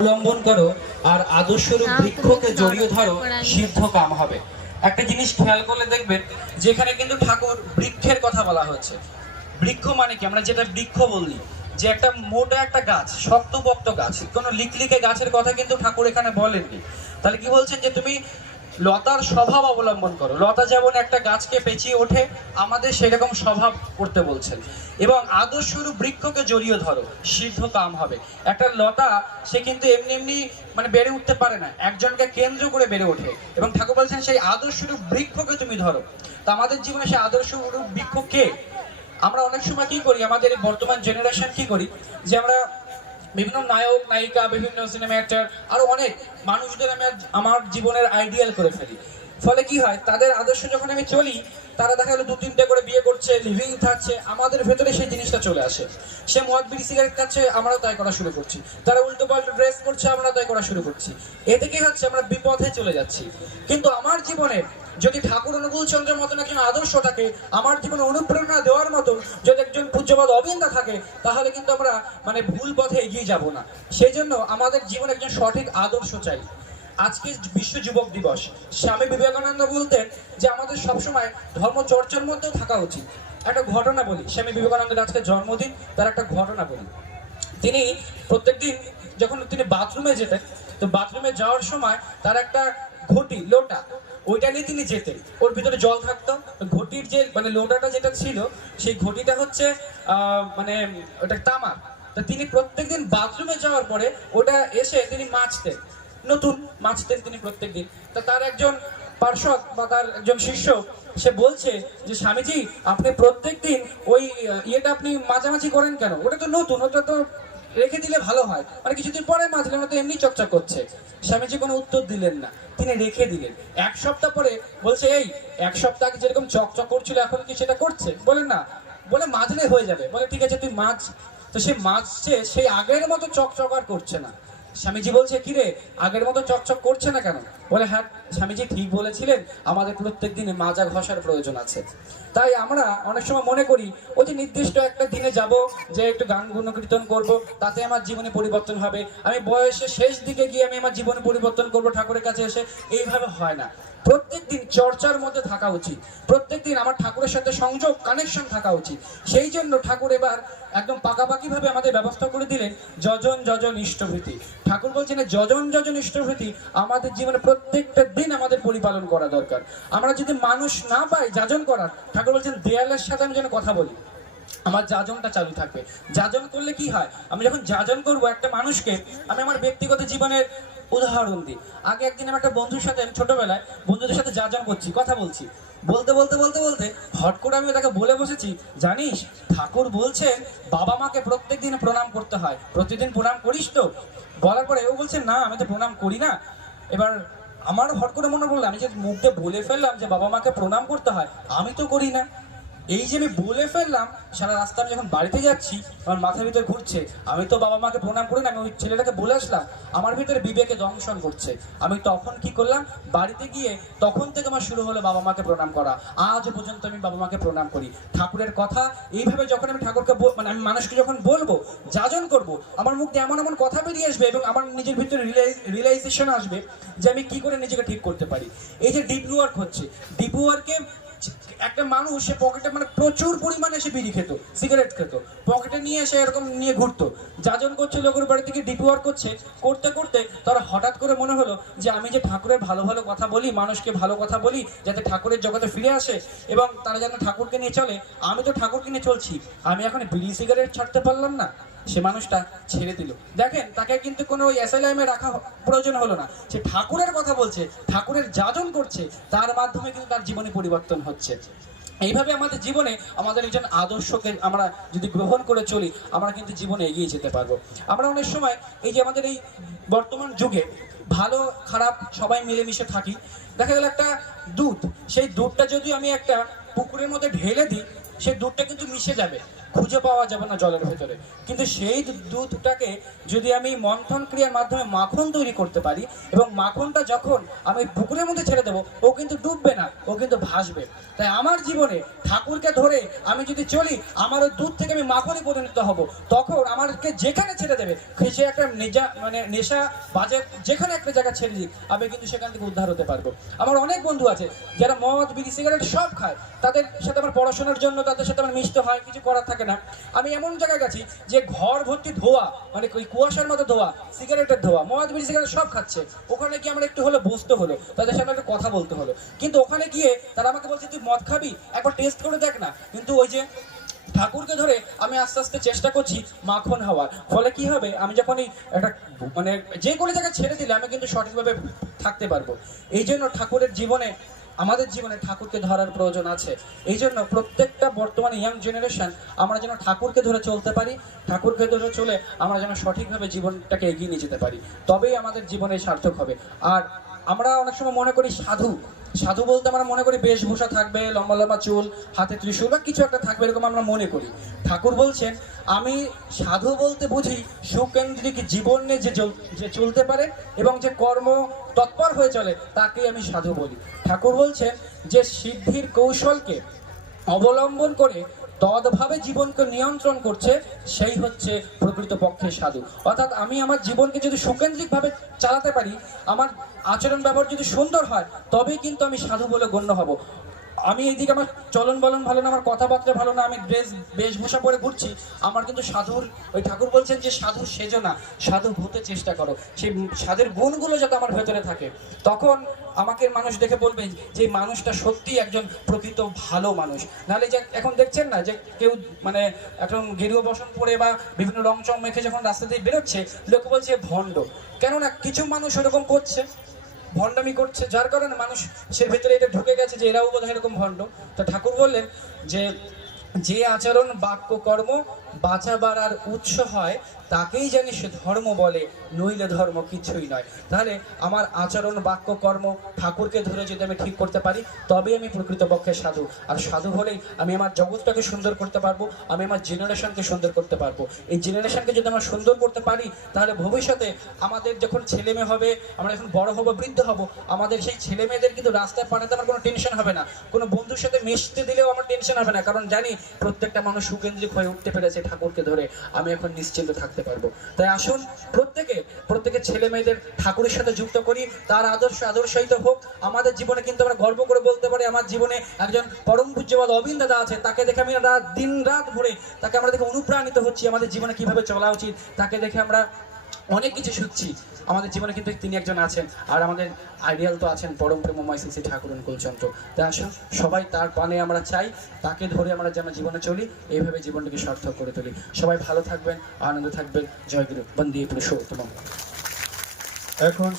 অবলম্বন করো আর আদর্শরূপ বৃক্ষকে জড়িয়ে ধরো সিদ্ধ কাম হবে। একটা জিনিস খেয়াল করলে দেখবেন যেখানে কিন্তু ঠাকুর বৃক্ষের কথা বলা হচ্ছে। বৃক্ষ মানে কি? আমরা যেটা বৃক্ষ বললি যে একটা মোটা একটা গাছ শক্তপোক্ত গাছ। কোনো লিকলিকে গাছের কথা কিন্তু ঠাকুর এখানে বলেননি। তাহলে কি বলছেন যে তুমি লতার স্বভাব অবলম্বন করো। লতা যেমন একটা গাছকে পেঁচিয়ে ওঠে, আমাদের সেরকম স্বভাব করতে বলছেন। এবং আদর্শরূপ বৃক্ষকে জড়িয়ে ধরো, সিদ্ধ কাম হবে। একটা লতা, সে কিন্তু এমনি এমনি মানে বেড়ে উঠতে পারে না। একজনকে কেন্দ্র করে বেড়ে ওঠে। এবং ঠাকুর বলছেন, সেই আদর্শরূপ বৃক্ষকে তুমি ধরো। তা আমাদের জীবনে সেই আদর্শরূপ বৃক্ষ কে? আমরা অনেক সময় কি করি? আমাদের এই বর্তমান জেনারেশন কি করি? যে আমরা বিভিন্ন নায়ক, নায়িকা, বিভিন্ন সিনেমা অ্যাক্টর আরও অনেক মানুষদের আমি আমার জীবনের আইডিয়াল করে ফেলি। ফলে কি হয়? তাদের আদর্শ যখন আমি চলি, তারা দেখা গেলো দু তিনটে করে বিয়ে করছে লিভিং থাকছে, আমাদের ভেতরে সেই জিনিসটা চলে আসে। সে মদ, বিড়ি সিগারেট খাচ্ছে, আমরাও তাই করা শুরু করছি। তারা উল্টো পাল্টো ড্রেস করছে আমরা তাই করা শুরু করছি। এতে কি হচ্ছে? আমরা বিপথে চলে যাচ্ছি। কিন্তু আমার জীবনে যদি ঠাকুর অনুকূল চন্দ্রের মতন একজন আদর্শ থাকে, আমার জীবনে অনুপ্রেরণা দেওয়ার মতন যদি একজন পূজ্যবাদ অবিন্দা থাকে, তাহলে কিন্তু আমরা মানে ভুল পথে এগিয়ে যাব না। সেই জন্য আমাদের জীবনে একজন সঠিক আদর্শ চাই। আজকে বিশ্ব যুবক দিবস। স্বামী বিবেকানন্দ বলতেন যে আমাদের সবসময় ধর্ম চর্চার মধ্যেও থাকা উচিত। একটা ঘটনা বলি, স্বামী বিবেকানন্দের আজকে জন্মদিন, তার একটা ঘটনা বলি। তিনি প্রত্যেকদিন যখন তিনি বাথরুমে যেতেন, তো বাথরুমে যাওয়ার সময় তার একটা ঘটি, লোটা ওইটা নিয়ে তিনি যেতেন। ওর ভিতরে জল থাকতো। ঘটির যে মানে লোটাটা যেটা ছিল, সেই ঘটিটা হচ্ছে মানে ওটা তামার তা তিনি প্রত্যেকদিন বাথরুমে যাওয়ার পরে ওটা এসে তিনি মাছতেন নতুন মাছতেন তিনি প্রত্যেকদিন। তা তার একজন পার্শ্বদ বা তার একজন শিষ্য, সে বলছে যে, স্বামীজি, আপনি প্রত্যেকদিন ওই ইয়েটা আপনি মাঝামাঝি করেন কেন? ওটা তো নতুন, ওটা তো রেখে দিলে ভালো হয়। মানে কিছুদিন পরে ওটা তো এমনি চকচক করছে। স্বামীজি কোনো উত্তর দিলেন না। তিনি রেখে দিলেন। এক সপ্তাহ পরে বলছে, এই, এক সপ্তাহ আগে যেরকম চকচক করছিল, এখন কি সেটা করছে? বলেন না। বলে মাঝলে হয়ে যাবে। বলে, ঠিক আছে, তুই মাছ তো সে মাছছে সেই আগের মতো চকচক আর করছে না। স্বামীজি বলছে কি রে আগের মতো চকচক করছে না কেন? বলে হ্যাঁ স্বামীজি ঠিক বলেছিলেন, আমাদের প্রত্যেক দিনে মাজা ঘষার প্রয়োজন আছে। তাই আমরা অনেক সময় মনে করি ওই যে নির্দিষ্ট একটা দিনে যাব, যে একটু গান গুণকীর্তন করব, তাতে আমার জীবনে পরিবর্তন হবে। আমি বয়সের শেষ দিকে গিয়ে আমি আমার জীবনে পরিবর্তন করব ঠাকুরের কাছে এসে। এইভাবে হয় না। প্রত্যেক দিন চর্চার মধ্যে থাকা উচিত। প্রত্যেক দিন আমার ঠাকুরের সাথে সংযোগ কানেকশন থাকা উচিত। সেই জন্য ঠাকুর এবার একদম পাকাপাকি ভাবে আমাদের ব্যবস্থা করে দিলেন যজন যজন ইষ্টভৃতি। ঠাকুর বলছেন যজন যজন ইষ্টভৃতি আমাদের জীবনে প্রত্যেকটা দিন আমাদের পরিপালন করা দরকার। আমরা যদি মানুষ না পাই যাজন করার, ঠাকুর বলছেন দেয়ালের সাথে আমি যেন কথা বলি। আমার যাজনটা চালু থাকবে। যাজন করলে কি হয়? আমি যখন যাজন করব একটা মানুষকে, আমি আমার ব্যক্তিগত জীবনের উদাহরণ দিই। আগে একদিন আমি একটা বন্ধুর সাথে ছোটবেলায় বন্ধুদের সাথে যাজন করছি, কথা বলছি। বলতে বলতে বলতে বলতে হট করে আমি তাকে বলে বসেছি। জানিস, ঠাকুর বলছেন, বাবা মাকে প্রত্যেক দিন প্রণাম করতে হয়। প্রতিদিন প্রণাম করিস তো? বলার পরে ও বলছে, না, আমি তো প্রণাম করি না। এবার আমার হট করে মনে পড়ল, আমি যে মুখটা বলে ফেললাম যে বাবা মাকে প্রণাম করতে হয়, আমি তো করি না। এই যে আমি বলে ফেললাম, সারা রাস্তা আমি যখন বাড়িতে যাচ্ছি, আমার মাথার ভিতর ঘুরছে। আমি তো বাবা মাকে প্রণাম করি না, আমি ওই ছেলেটাকে বলে আসলাম, আমার ভিতরে বিবেকে দংশন করছে। আমি তখন কি করলাম? বাড়িতে গিয়ে তখন থেকে আমার শুরু হলো বাবা মাকে প্রণাম করা। আজ পর্যন্ত আমি বাবা মাকে প্রণাম করি। ঠাকুরের কথা, এইভাবে যখন আমি ঠাকুরকে মানে আমি মানুষকে যখন বলব, যাজন করব, আমার মুখ এমন এমন কথা বেরিয়ে আসবে এবং আমার নিজের ভিতরে রিয়েলাইজেশন আসবে যে আমি কি করে নিজেকে ঠিক করতে পারি। এই যে ডিপ ওয়ার্ক হচ্ছে। ডিপ ওয়ার্কে একটা মানুষ সে পকেটে মানে প্রচুর পরিমাণে সে বিড়ি খেত, সিগারেট খেত। পকেটে নিয়ে এসে এরকম নিয়ে ঘুরতো। যাজন করছে, লোকের বাড়ি থেকে ডিপ ওয়ার্ক করছে, করতে করতে তার হঠাৎ করে মনে হলো যে আমি যে ঠাকুরের ভালো ভালো কথা বলি, মানুষকে ভালো কথা বলি, যাতে ঠাকুরের জগতে ফিরে আসে এবং তারা যেন ঠাকুরকে নিয়ে চলে, আমি তো ঠাকুরকে নিয়ে চলছি। আমি এখন বিড়ি, সিগারেট ছাড়তে পারলাম না। সে মানুষটা ছেড়ে দিল। দেখেন, তাকে কিন্তু কোনো অ্যাসাইলামে রাখা প্রয়োজন হলো না। সে ঠাকুরের কথা বলছে, ঠাকুরের যাজন করছে, তার মাধ্যমে কিন্তু তার জীবনে পরিবর্তন হচ্ছে। এইভাবে আমাদের জীবনে আমাদের একজন আদর্শকে আমরা যদি গ্রহণ করে চলি, আমরা কিন্তু জীবনে এগিয়ে যেতে পারব। আমরা অনেক সময় এই যে আমাদের এই বর্তমান যুগে ভালো, খারাপ সবাই মিলেমিশে থাকি। দেখা গেল একটা দুধ, সেই দুধটা যদি আমি একটা পুকুরের মধ্যে ঢেলে দিই, সেই দুধটা কিন্তু মিশে যাবে। খুঁজে পাওয়া যাবে না জলের ভেতরে। কিন্তু সেই দুধটাকে যদি আমি মন্থন ক্রিয়ার মাধ্যমে মাখন তৈরি করতে পারি এবং মাখনটা যখন আমি পুকুরের মধ্যে ছেড়ে দেবো, ও কিন্তু ডুববে না, ও কিন্তু ভাসবে। তাই আমার জীবনে ঠাকুরকে ধরে আমি যদি চলি, আমার ওই দুধ থেকে আমি মাখনে পরিণত হব। তখন আমাকে যেখানে ছেড়ে দেবে, সে একটা নেজা মানে নেশা বাজে যেখানে একটা জায়গা ছেড়ে দিক, আমি কিন্তু সেখান থেকে উদ্ধার হতে পারব। আমার অনেক বন্ধু আছে, যারা মদ, বিড়ি, সিগারেট সব খায়। তাদের সাথে আমার পড়াশোনার জন্য তাদের সাথে আমার মিশতে হয়, কিছু করার থাকে না। আমি এমন জায়গায় গেছি যে ঘর ভর্তি ধোয়া মানে ওই কুয়াশার মতো ধোয়া, সিগারেটের ধোয়া, মদ, বিড়ি, সিগারেট সব খাচ্ছে। ওখানে গিয়ে আমার একটু হলে বসতে হলো, তাদের সাথে একটু কথা বলতে হলো। কিন্তু ওখানে গিয়ে তারা আমাকে বলছে, তুই মদ খাবি? একবার টেস্ট করে দেখ না। কিন্তু ওই যে ঠাকুরকে ধরে আমি আস্তে আস্তে চেষ্টা করছি মাখন হওয়ার। ফলে কি হবে? আমি যখনই একটা মানে যে কোনো জায়গায় ছেড়ে দিলে, আমি কিন্তু সঠিকভাবে থাকতে পারব। এই জন্য ঠাকুরের জীবনে আমাদের জীবনে ঠাকুরকে ধরার প্রয়োজন আছে। এই জন্য প্রত্যেকটা বর্তমানে ইয়াং জেনারেশন আমরা যেন ঠাকুরকে ধরে চলতে পারি, ঠাকুরকে ধরে চলে আমরা যেন সঠিকভাবে জীবনটাকে এগিয়ে নিয়ে যেতে পারি। তবেই আমাদের জীবনে সার্থক হবে। আর আমরা অনেক সময় মনে করি সাধু সাধু বলতে আমরা মনে করি বেশভূষা থাকবে, লম্বা লম্বা চুল, হাতে ত্রিশূল বা কিছু একটা থাকবে এরকম আমরা মনে করি। ঠাকুর বলছেন, আমি সাধু বলতে বুঝি সুকেন্দ্রিক জীবনে যে যে চলতে পারে এবং যে কর্ম তৎপর হয়ে চলে তাকে আমি সাধু বলি। ঠাকুর বলছেন যে সিদ্ধির কৌশলকে অবলম্বন করে তদভাবে জীবনকে নিয়ন্ত্রণ করছে, সেই হচ্ছে প্রকৃত পক্ষে সাধু। অর্থাৎ আমি আমার জীবনকে যদি সুকেন্দ্রিকভাবে চালাতে পারি, আমার আচরণ ব্যবহার যদি সুন্দর হয়, তবেই কিন্তু আমি সাধু বলে গণ্য হব। আমি এইদিকে আমার চলন বলন ভালো না, আমার কথাবার্তা ভালো না, আমি ড্রেস বেশভূষা পরে ঘুরছি। আমার কিন্তু সাধুর, ওই ঠাকুর বলছেন যে সাধু সেজো না, সাধু হতে চেষ্টা করো। সেই সাধের গুণগুলো যাতে আমার ভেতরে থাকে, তখন আমাকে মানুষ দেখে বলবে যে মানুষটা সত্যি একজন প্রকৃত ভালো মানুষ। নাহলে যে এখন দেখছেন না যে কেউ মানে এখন গেরুয়া বসন পরে বা বিভিন্ন রং চং মেখে যখন রাস্তা দিয়ে বেরোচ্ছে, লোক বলছে ভণ্ড। কেননা কিছু মানুষ ওরকম করছে। ভণ্ডামি করছে, যার কারণে মানুষ সে ভেতরে এটা ঢুকে গেছে যে এরাও বোধহয় এরকম ভণ্ড। তো ঠাকুর বললেন যে যে আচরণ, বাক্য, কর্ম বাঁচাবার আর উৎস হয়, তাকেই জানি সে ধর্ম বলে, নইলে ধর্ম কিছুই নয়। তাহলে আমার আচরণ, বাক্য, কর্ম ঠাকুরকে ধরে যদি আমি ঠিক করতে পারি, তবেই আমি প্রকৃতপক্ষে সাধু। আর সাধু হলেই আমি আমার জগৎটাকে সুন্দর করতে পারব, আমি আমার জেনারেশনকে সুন্দর করতে পারব। এই জেনারেশনকে যদি আমরা সুন্দর করতে পারি, তাহলে ভবিষ্যতে আমাদের যখন ছেলে মেয়ে হবে, আমরা যখন বড় হব, বৃদ্ধ হব, আমাদের সেই ছেলে মেয়েদের কিন্তু রাস্তায় পাঠাতে আমার কোনো টেনশন হবে না। কোনো বন্ধুর সাথে মিশতে দিলেও আমার টেনশন হবে না। কারণ জানি প্রত্যেকটা মানুষ সুকেন্দ্রিক হয়ে উঠতে পেরেছে। ঠাকুরকে ধরে আমি এখন নিশ্চিন্ত থাকতে পারব। তাই আসুন, প্রত্যেকে প্রত্যেকের ছেলে মেয়েদের ঠাকুরের সাথে যুক্ত করি, তার আদর্শ আদর্শিত হোক। আমাদের জীবনে কিন্তু আমরা গর্ব করে বলতে পারি, আমার জীবনে একজন পরম পূজ্যবাদ অবিন দাদা আছে, তাকে দেখে আমি রাত দিন রাত ভরে তাকে আমরা দেখে অনুপ্রাণিত হচ্ছি, আমাদের জীবনে কীভাবে চলা উচিত, তাকে দেখে আমরা অনেক কিছু শিখছি আমাদের জীবনে কিন্তু তিনি একজন আছেন, আর আমাদের আইডিয়াল তো আছেন পরম প্রেমময় শ্রী ঠাকুর অনুকূলচন্দ্র তাই আসুন, সবাই তার পানে আমরা চাই, তাকে ধরে আমরা যেন জীবনে চলি, এইভাবে জীবনটাকে সার্থক করে তুলি। সবাই ভালো থাকবেন, আনন্দ থাকবেন, জয় গুরু। পুরুষ তোমার এখন